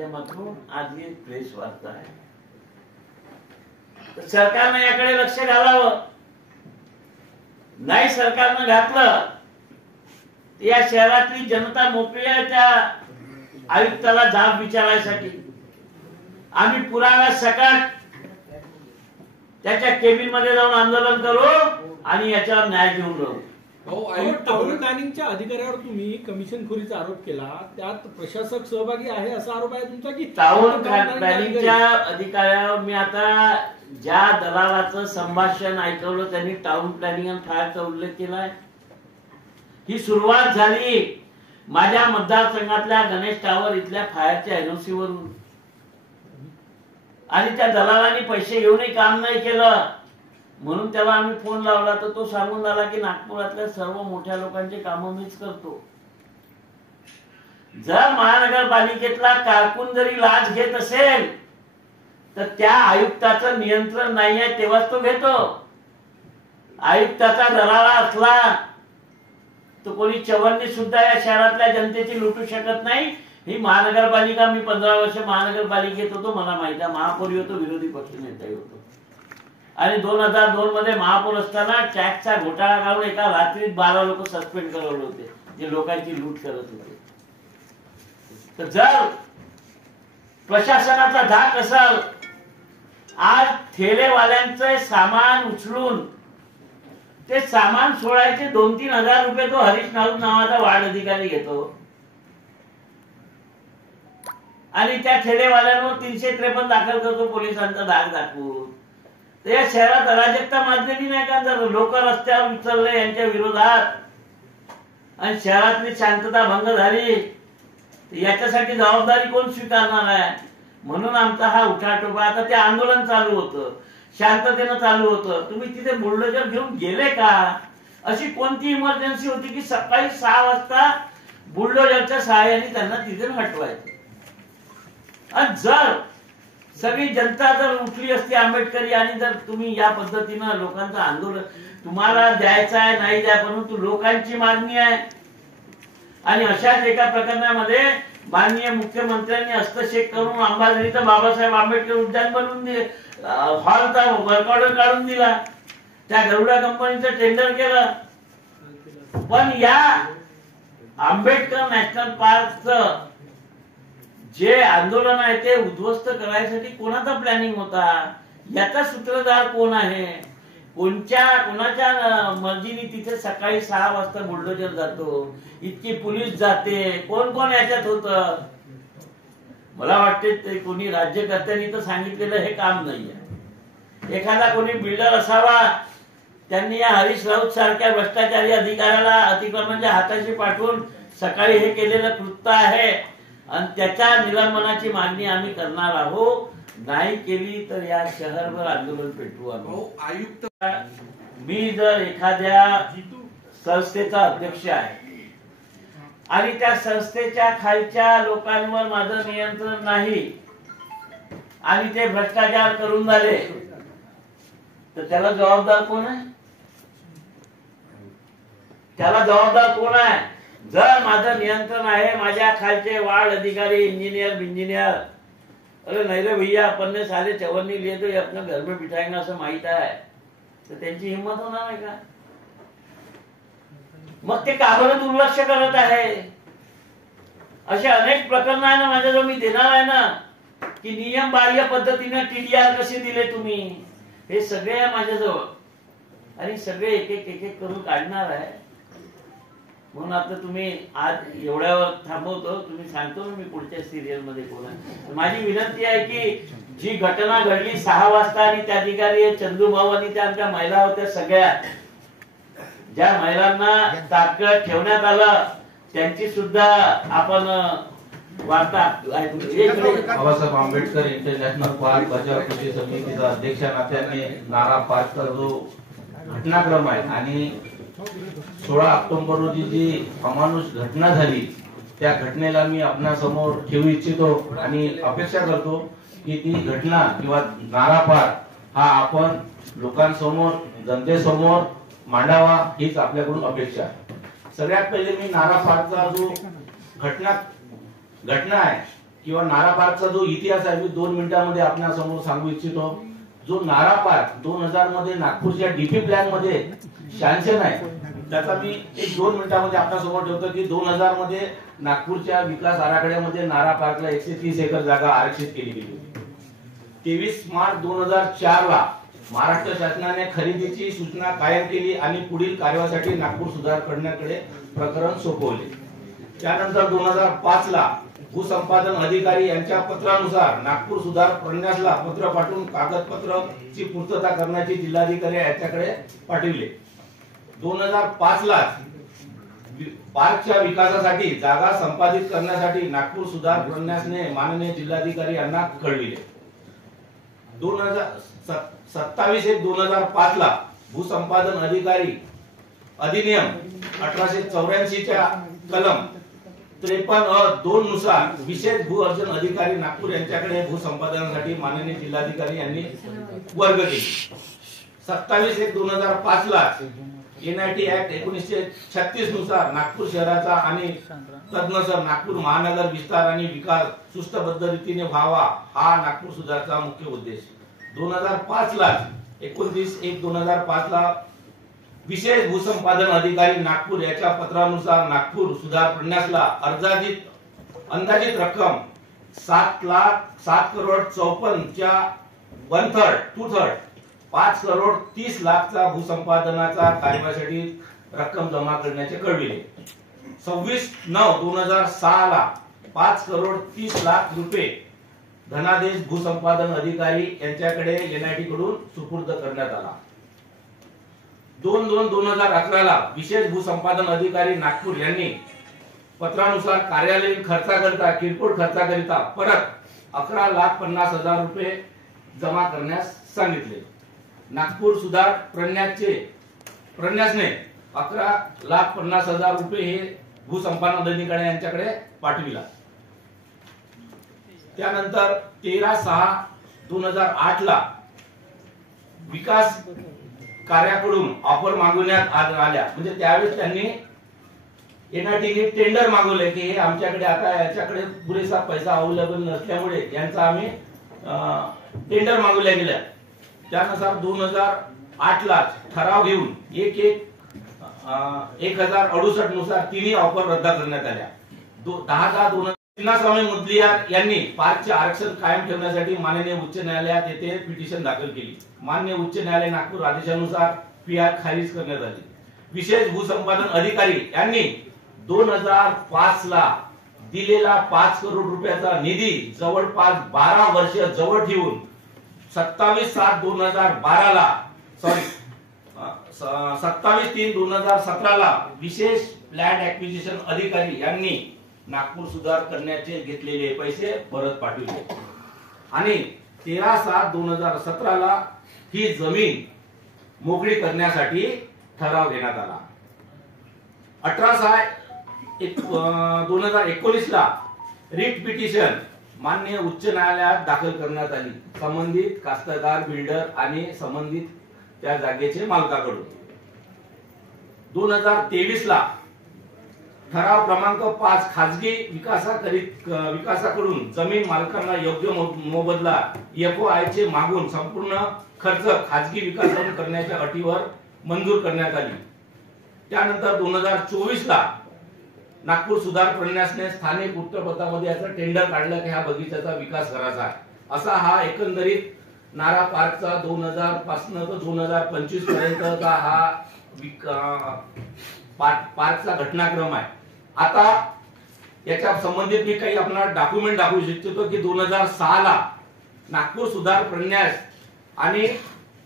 माध्यमातून आज ही प्रेस वार्ता आहे. तर सरकारने याकडे लक्ष घालावं. नाही सरकारनं घातलं या शहरातली जनता मोकळी आहे त्या आयुक्ताला जाब विचारायसाठी. आम्ही पुराव्या सकट त्याच्या केबिन मध्ये जाऊन आंदोलन करू आणि याच्यावर न्याय घेऊन राहू. टाउन प्लॅनिंगच्या अधिकाऱ्यावर तुम्ही कमिशनखोरीचा आरोप केला, त्यात प्रशासक सहभागी आहे असा आरोप आहे तुमचा की टाउन प्लॅनिंगच्या अधिकाऱ्यावर मी आता ज्या दलालाचं संभाषण ऐकवलं त्यांनी टाउन प्लॅनिंग आणि फायरचा उल्लेख केलाय. ही सुरुवात झाली माझ्या मतदारसंघातल्या गणेश टावर इथल्या फायरच्या एनओसी वरून आणि त्या दलालांनी पैसे घेऊनही काम नाही केलं. म्हणून त्याला आम्ही फोन लावला तर तो सांगून आला की नागपुरातल्या सर्व मोठ्या लोकांचे कामं मीच करतो. जर महानगरपालिकेतला कारकून जरी लाच घेत असेल तर त्या आयुक्ताचं नियंत्रण नाही आहे तेव्हाच तो घेतो. आयुक्ताचा दलाला असला तर कोणी चव्हाणनी सुद्धा या शहरातल्या जनतेची लुटू शकत नाही. ही महानगरपालिका, मी 15 वर्ष महानगरपालिकेत होतो, मला माहिती आहे. महापौर होतो, विरोधी पक्षनेताही होतो आणि 2002 मध्ये महापौर असताना टॅक्सचा घोटाळा करून एका रात्रीत 12 लोक सस्पेंड करवले होते जे लोकांची लूट करत होते. तर जर प्रशासनाचा धाक असेल, आज ठेलेवाल्यांचे सामान उचलून ते सामान सोडायचे 2-3 हजार रुपये तो हरीश नावाचा वार्ड अधिकारी घेतो आणि त्या ठेलेवाल्यांवर 353 दाखल करतो पोलिसांचा धाक दाखवून. तर या शहरात अराजकता माजलेली नाही का? जर लोक रस्त्यावर उचलले यांच्या विरोधात आणि शहरातली शांतता भंग झाली याच्यासाठी जबाबदारी कोण स्वीकारणार आहे? म्हणून आमचा हा उठाठोबा. आता ते आंदोलन चालू होतं, शांततेनं चालू होतं, तुम्ही तिथे बुलडोजर घेऊन गेले का? अशी कोणती इमर्जन्सी होती की सकाळी 6 वाजता बुलडोजरच्या सहाय्याने त्यांना तिथे हटवायचं? आणि जर सगळी जनता जर उठली असती आंबेडकरी आणि जर तुम्ही या पद्धतीनं लोकांचं आंदोलन, तुम्हाला द्यायचं आहे नाही द्या, परंतु लोकांची मागणी आहे. आणि अशाच एका प्रकरणामध्ये माननीय मुख्यमंत्र्यांनी हस्तक्षेप करून अंबाझरीचं बाबासाहेब आंबेडकर उद्यान बनवून दिले, हॉलचा वर्क ऑर्डर काढून दिला, त्या गरुडा कंपनीचं टेंडर केलं. पण या आंबेडकर नॅशनल पार्कचं जे आंदोलन आहे ते उद्ध्वस्त करायसाठी कोणाचा प्लॅनिंग होता? याचा सूत्रधार कोण आहे? कोणाच्या मर्जीने तिथे सकाळी 6 वाजता बुलडोजर जातो, इतकी पोलीस जाते, कोण कोण याच्यात होतं? मला वाटते ते कोणी राज्यकर्त्यांनी तर सांगितलेलं हे काम नाहीये. एखादा कोणी बिल्डर असावा, त्यांनी या हरीश राऊत सारख्या भ्रष्टाचारी अधिकाऱ्याला अतिक्रमणाच्या हाताशी पाठवून सकाळी हे केलेलं कृत्य आहे आणि त्याच्या निलंबनाची मागणी आम्ही करणार आहोत. नाही केली तर या शहरभर आंदोलन पेटवू आहोत. आयुक्त, मी जर एखाद्या संस्थेचा अध्यक्ष आहे आणि त्या संस्थेच्या खालच्या लोकांवर माझं नियंत्रण नाही आणि ते भ्रष्टाचार करून झाले तर त्याला जबाबदार कोण आहे? त्याला जबाबदार कोण आहे? जर माझं नियंत्रण आहे, माझ्या खालचे वार्ड अधिकारी, इंजीनियर, अरे नहीं रे भैया अपन ने सारे चवन्नी लिए तो ये अपना घर में बिठाएंगे असं माहित आहे तर त्यांची हिंमत होणार आहे का? मग ते का बरं दुर्लक्ष करत आहे? असे अनेक प्रकरण आहे ना माझ्याजवळ, मी देणार आहे ना की नियम बाह्य पद्धतीने TDR कसे दिले तुम्ही, हे सगळे आहे माझ्याजवळ आणि सगळे एक एक करून काढणार आहे. म्हणून आता तुम्ही आज एवढ्यावर थांबवतो, तुम्ही सांगतो ना मी पुढच्या सिरियल मध्ये कोण आहे. माझी विनंती आहे की जी घटना घडली 6 वाजता आणि त्या ठिकाणी चंदूभाऊ आणि त्या आमच्या महिला होत्या, सगळ्या ज्या महिलांना ताब्यात ठेवण्यात आलं त्यांची सुद्धा आपण वार्ता बाबासाहेब आंबेडकर इंटरनॅशनल पार्क बचाव कृषी समितीचा अध्यक्ष नात्याने नारा पार्कचा जो घटनाक्रम आहे आणि 16 ऑक्टोबर रोजी जी अमानुष घटना झाली त्या घटनेला मी आपल्या समोर ठेवू इच्छितो आणि अपेक्षा करतो की ती घटना किंवा नारा पार्क हा आपण लोकांसमोर, जनतेसमोर मांडावा हीच आपल्याकडून अपेक्षा आहे. सगळ्यात पहिले मी नारा पार्कचा जो घटना आहे किंवा नारा पार्कचा जो इतिहास आहे मी 2 मिनिटांमध्ये आपल्यासमोर सांगू इच्छितो. जो नारा पार्क 2000 मध्ये नागपूरच्या डीपी प्लॅन मध्ये शांक्शन आहे, त्याचा मी 1-2 मिनिटांमध्ये आपल्यासमोर ठेवतो की 2000 मध्ये नागपूरच्या विकास आराखड्यामध्ये नारा पार्कला 130 एकर जागा आरक्षित केली गेली होती. 23 मार्च 2004 ला महाराष्ट्र शासनाने खरेदीची सूचना कायम केली आणि पुढील कार्यवाहीसाठी नागपूर सुधार करण्याकडे प्रकरण सोपवले. त्यानंतर 2005 ला भूसंपादन अधिकारी यांच्या पत्रानुसार नागपूर सुधार प्रन्यासला पत्र पाठवून कागदपत्राची पूर्तता करण्याची जिल्हाधिकारी यांच्याकडे पाठविले. 2005 ला पार्कच्या विकासासाठी जागा संपादित करण्यासाठी नागपूर सुधार प्रन्यासने माननीय जिल्हाधिकारी यांना कळविले. 27/1/2005 ला भूसंपादन अधिकारी अधिनियम 1884 च्या कलम 53(2) नुसार विशेष भू अर्जन अधिकारी नागपूर यांच्याकडे भूसंपादनासाठी माननीय जिल्हाधिकारी यांनी वर्ग केली. 27/1/2005 ला एनआयटी ऍक्ट 1936 नुसार नागपूर शहराचा आणि तदनुसार नागपूर महानगर विस्तार आणि विकास सुस्थबद्ध रीतीने व्हावा हा नागपूर सुधारचा मुख्य उद्देश. 2005 ला 29/1/2005 ला विशेष भूसंपादन अधिकारी नागपूर याच्या पत्रानुसार नागपूर सुधार प्रन्यासला अंदाजित रक्कम 7,07,54,000 च्या 1/3 5,30,00,000 भूसंपादनाचा कार्यवाहीसाठी रक्कम जमा करण्याचे कळविले. 26/9/2006 ला 5,30,00,000 रुपये धनादेश भूसंपादन अधिकारी यांच्याकडे एनआयटी कडून सुपूर्द करण्यात आला. 2/2/2011 ला विशेष भूसंपादन अधिकारी नागपूर यांनी पत्रानुसार कार्यालयीन खर्चाकरिता किरकोळ खर्चाकरिता परत 11,50,000 रुपये जमा करण्यास सांगितले. नागपूर सुधार प्रन्यासने 11,50,000 रुपये हे भूसंपादन अधिकारी यांच्याकडे पाठविला. त्यानंतर 13/6/2008 ला विकास कार्याकडून ऑफर मागवण्यात आल्या. म्हणजे त्यावेळेस त्यांनी एनआयटीने टेंडर मागवले की हे आमच्याकडे आता याच्याकडे पुरेसा पैसा अवेलेबल नसल्यामुळे यांचा आम्ही टेंडर मागवल्या गेल्या. त्यानुसार 2008 ला ठराव घेऊन 1068 नुसार तिन्ही ऑफर रद्द करण्यात आल्या. 10/10/2003 मुदलियार यांनी पार्कचे आरक्षण कायम ठेवण्यासाठी माननीय उच्च न्यायालयात येथे पिटिशन दाखल केली. माननीय उच्च न्यायालय नागपूर आदेशानुसार पीआर खारिज करण्यात आली. विशेष भूसंपादन अधिकारी यांनी 2005 ला दिलेला 5 करोड रुपयाचा निधी जवळपास 12 वर्ष जवळ ठेवून 27/7/2012 ला 27/3/2017 ला विशेष लँड ऍक्विजिशन अधिकारी यांनी नागपूर सुधार करण्याचे घेतलेले पैसे परत पाठवले आणि 13/7/2017 ला ही जमीन मोकळी करण्यासाठी ठराव घेण्यात आला. 18/6/2019 ला रिट पिटिशन माननीय उच्च न्यायालयात दाखल करण्यात आली संबंधित कास्तकार बिल्डर आणि संबंधित त्या जागेचे मालकाकडून. 2023 ला ठराव क्रमांक 5 खाजगी विकासाकडून जमीन मालकांना योग्य मोबदला एफओआय चे मागून संपूर्ण खर्च खाजगी विकासाकडून करण्याच्या अटीवर मंजूर करण्यात आली. त्यानंतर 2024 ला नागपूर सुधार प्रन्यासने स्थानिक वृत्तपत्रामध्ये याचं टेंडर काढलं की ह्या बगीचाचा विकास करायचा आहे. असा हा एकंदरीत नारा पार्कचा 2000 पासून तर 2025 पर्यंतचा हा पार्कचा घटनाक्रम आहे. आता याच्या संबंधित मी काही आपल्याला डॉक्युमेंट दाखवू इच्छितो की 2006 ला नागपूर सुधार प्रन्यास आणि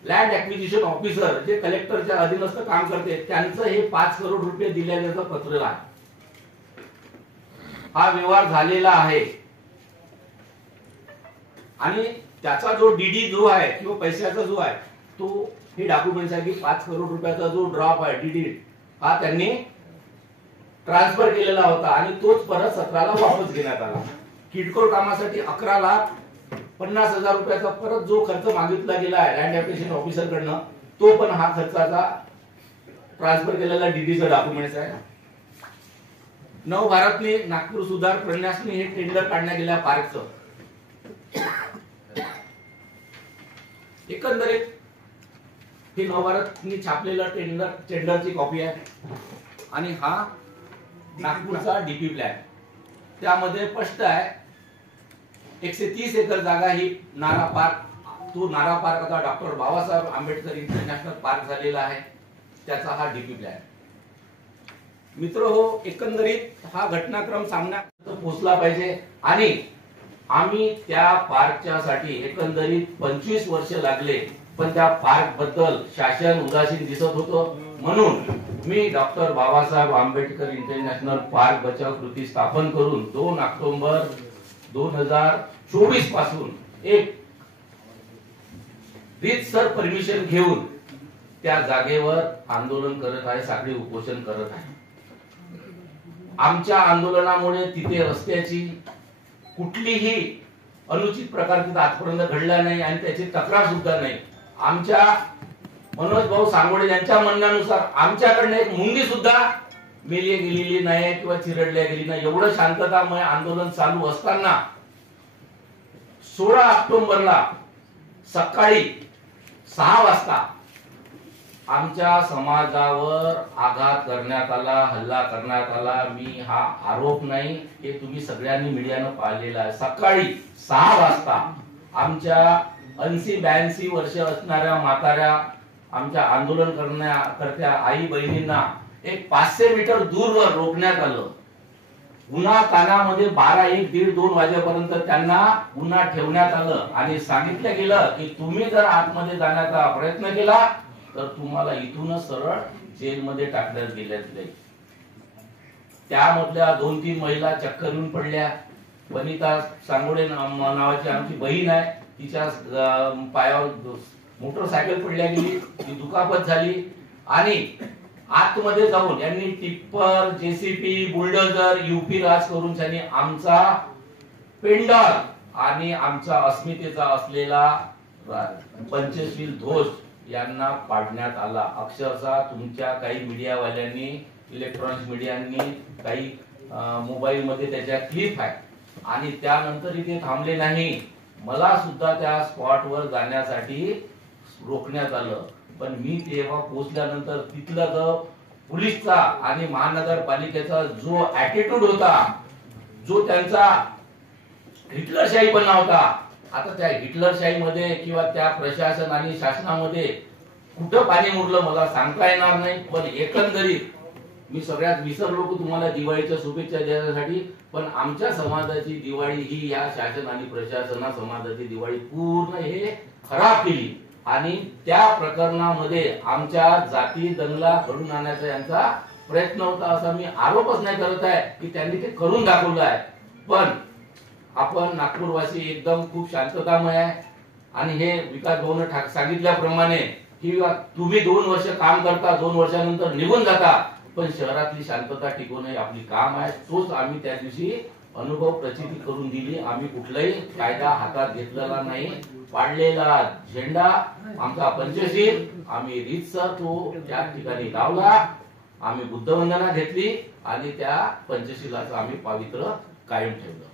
लँड ऍक्विजिशन ऑफिसर जे कलेक्टरच्या अधीनस्थ काम करते त्यांचं हे 5 करोड रुपये दिल्याचं पत्र आहे. हा व्यवहार झालेला आहे आणि त्याचा जो डीडी जो आहे किंवा पैशाचा जो आहे तो हे डॉक्युमेंट्स आहे की 5 करोड रुपयाचा जो ड्रॉप आहे डीडी हा त्यांनी ट्रान्सफर केलेला होता आणि तोच परत 17 ला वापस घेण्यात आला. किरकोळ कामासाठी 11,50,000 रुपयाचा परत जो खर्च मागितला गेला आहे लँड ऍप्लिकेशन ऑफिसर कडनं तो पण हा खर्चाचा ट्रान्सफर केलेला डीडीचा डॉक्युमेंट्स आहे. नवभारतने नागपूर सुधार प्रन्यासने हे टेंडर काढण्यात गेल्या पार्कचं. एकंदरीत हे नवभारतने छापलेलं टेंडरची कॉपी आहे आणि हा नागपूरचा डीपी प्लॅन. त्यामध्ये स्पष्ट आहे 130 एकर जागा ही नारा पार्क, तो नारा पार्क आता doctor Babasaheb Ambedkar international park झालेला आहे, त्याचा हा डीपी प्लॅन. मित्र हो, एकंदरीत हा घटनाक्रम सामन्यात पोहोचला पाहिजे आणि आम्ही त्या पार्कच्या साठी एकंदरीत 25 वर्ष लागले, पण त्या पार्क बद्दल शासन उदासीन दिसत होतं. म्हणून मी doctor Babasaheb Ambedkar international park बचाव कृती स्थापन करून 2 ऑक्टोबर 2024 पासून एक रीतसर परमिशन घेऊन त्या जागेवर आंदोलन करत आहे, साखळी उपोषण करत आहे. आमच्या आंदोलनामुळे तिथे रस्त्याची कुठलीही अनुचित प्रकार तिथे आजपर्यंत घडला नाही आणि त्याची तक्रार सुद्धा नाही. आमच्या मनोज भाऊ सांगोडे यांच्या म्हणण्यानुसार आमच्याकडनं एक मुंगी सुद्धा मेली गेलेली नाही किंवा चिरडल्या गेली नाही. एवढं शांततामय आंदोलन चालू असताना 16 ऑक्टोबरला सकाळी 6 वाजता आमच्या समाजावर आघात करण्यात आला, हल्ला करण्यात आला. मी हा आरोप नाही, हे तुम्ही सगळ्यांनी मीडियानं पाहिलेला आहे. सकाळी 6 वाजता आमच्या 80-82 वर्ष असणाऱ्या म्हाताऱ्या आमच्या आंदोलन करण्याकरत्या आई बहिणींना एक 500 मीटर दूरवर रोखण्यात आलं. उन्हा तानामध्ये 12, 1, 1:30, 2 वाजेपर्यंत त्यांना उन्हात ठेवण्यात आलं आणि सांगितलं गेलं की तुम्ही जर आतमध्ये जाण्याचा प्रयत्न केला तर तुम्हाला इथूनच सरळ जेलमध्ये टाकण्यात गेल्यात जाईल. त्यामधल्या 2-3 महिला चक्कर येऊन पडल्या. वनिता सांगोडे नावाची आमची बहीण आहे, तिच्या पायावर मोटरसायकल पडल्या गेली, ती दुखापत झाली आणि आतमध्ये जाऊन यांनी टिप्पर, जेसीपी, बुलडोजर, युपी राज करून त्यांनी आमचा पेंडॉल आणि आमचा अस्मितेचा असलेला पंचशील ध्वज यांना पाडण्यात आला. अक्षरशः तुमच्या काही मीडियावाल्यांनी, इलेक्ट्रॉनिक मीडियांनी काही मोबाईल मध्ये त्याच्या क्लिप आहे आणि त्यानंतर इथे थांबले नाही. मला सुद्धा त्या स्पॉटवर जाण्यासाठी रोखण्यात आलं, पण मी तेव्हा पोहोचल्यानंतर तिथला जो पोलीसचा आणि महानगरपालिकेचा जो ऍटिट्यूड होता, जो त्यांचा हिटलरशाहीपणा होता, आता त्या हिटलरशाहीमध्ये किंवा त्या प्रशासन आणि शासनामध्ये कुठं पाणी मुरलं मला सांगता येणार नाही. पण एकंदरीत मी सगळ्यात विसरलो की तुम्हाला दिवाळीच्या शुभेच्छा देण्यासाठी, पण आमच्या समाजाची दिवाळी ही या शासन आणि प्रशासना समाजाची दिवाळी पूर्ण हे खराब केली आणि त्या प्रकरणामध्ये आमच्या जाती दंगला घडून आणण्याचा यांचा प्रयत्न होता, असा मी आरोपच नाही करत आहे की त्यांनी ते करून दाखवलं आहे. पण आपण नागपूरवासी एकदम खूप शांततामय आहे आणि हे विकास भाऊने सांगितल्याप्रमाणे की तुम्ही 2 वर्ष काम करता, 2 वर्षानंतर निघून जाता, पण शहरातली शांतता टिकवणे आपली काम आहे. तोच आम्ही त्या दिवशी अनुभव प्रचिती करून दिली. आम्ही कुठलाही कायदा हातात घेतलेला नाही. पाडलेला झेंडा आमचा पंचशील आम्ही रीतसर तो त्या ठिकाणी लावला. आम्ही बुद्धवंदना घेतली आणि त्या पंचशीलाचं आम्ही पावित्र्य कायम ठेवलं.